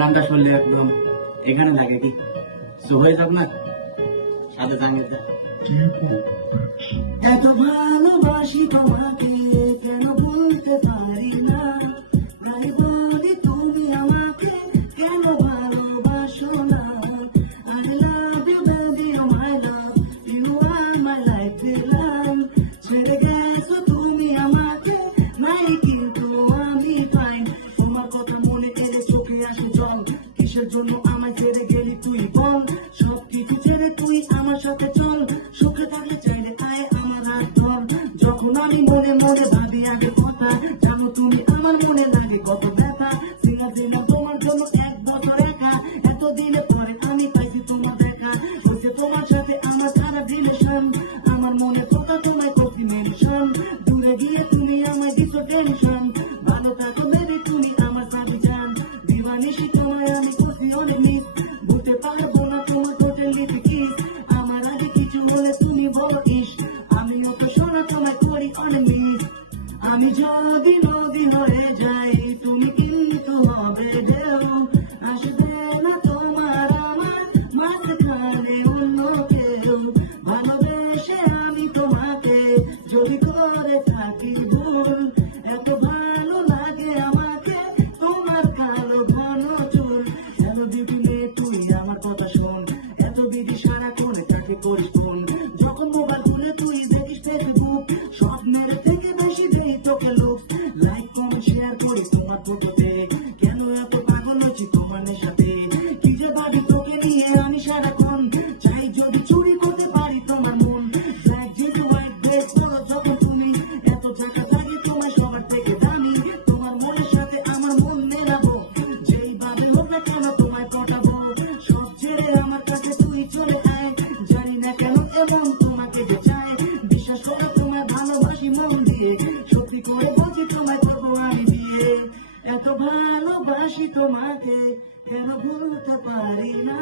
গানটা শুনলে একদম এখানে লাগে কি সো হয়ে যাক না সাথে জানিয়ে এত ভালোবাসি তোমাকে কেন বলতে পারি না, তাই বলি তুমি আমাকে কেন ভালোবাসো না। I love you baby, oh my love, you are my life belong. ছেড়ে গেছো তুমি আমাকে নাই কিন্তু আমি পাই, তোমার কথা মনে এলে চোখে আসে জল। কিসের জন্য আমায় ছেড়ে গেলি তুই বল, সবকিছু ছেড়ে তুই আমার সাথে চল। সুখে থাকলে চাইলে তাই আমার হাত ধর, যখন আমি মনে মনে ভাবি আগে কথা, জানো তুমি আমার মনে লাগে কত ব্যথা। সিনা সিনা তোমার জন্য এক বছর একা, এত দিনে পরে আমি পাইছি তোমার দেখা। হয়েছে তোমার সাথে আমার সারা রিলেশন, আমার মনে কথা তোমায় করছি মেনশন। দূরে গিয়ে তুমি আমায় দিছো টেনশন, ভালো থাকো বেবি তুমি আমার সাথে যান। দিবানিশি তোমায় আমি করছি অনেক মিস, ভুলতে পারবো না তোমার টোটালি কিস। আমার আগে কিছু হলে তুমি বলো ইস, আমিও তো শোনা তোমায় করি অনেক মিস। আমি যদি নদী হয়ে যাই তুমি কিন্তু হবে ঢেউ, আসবে না তোমার আমার মাঝখানে অন্য কেউ। ভালোবেসে আমি তোমাকে যদি করে থাকি ভুল, এত ভালো লাগে আমাকে তোমার কালো ঘন চুল। এত দিদি মেয়ে তুই আমার কথা শোন, এত দিদি সারা করে তাকে করিস ফোন। যখন মোবাইল খুলে তুই দেখিস ফেসবুক, স্বপ্নের থেকে বেশি দেই তোকে লোক। লাইক কমেন্ট শেয়ার করি তোমার ফটোতে, কেন এত পাগল হচ্ছি তোমার সাথে। কি যে ভাবি তোকে নিয়ে আমি সারাক্ষণ, চাই যদি চুরি করতে পারি তোমার মন। ব্ল্যাক জিন্স হোয়াইট ড্রেস পরো যখন তুমি, এত জায়গা থাকে তোমার সবার থেকে দামি। তোমার মনের সাথে আমার মন মেলাবো, যেই ভাবি হোক না কেন তোমায় পটাবো। সব ছেড়ে আমার কাছে তুই চলে আয়, জানি না কেন এমন তোমাকে যে চায়। বিশ্বাস করো তোমায় ভালোবাসি মন দিয়ে, সত্যি করে বলছি তোমায় তবু আমি দিয়ে। এত ভালোবাসি তোমাকে কেন ভুলতে পারি না,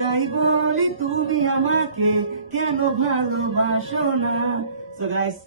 তাই বলি তুমি আমাকে কেন ভালোবাসো না। So guys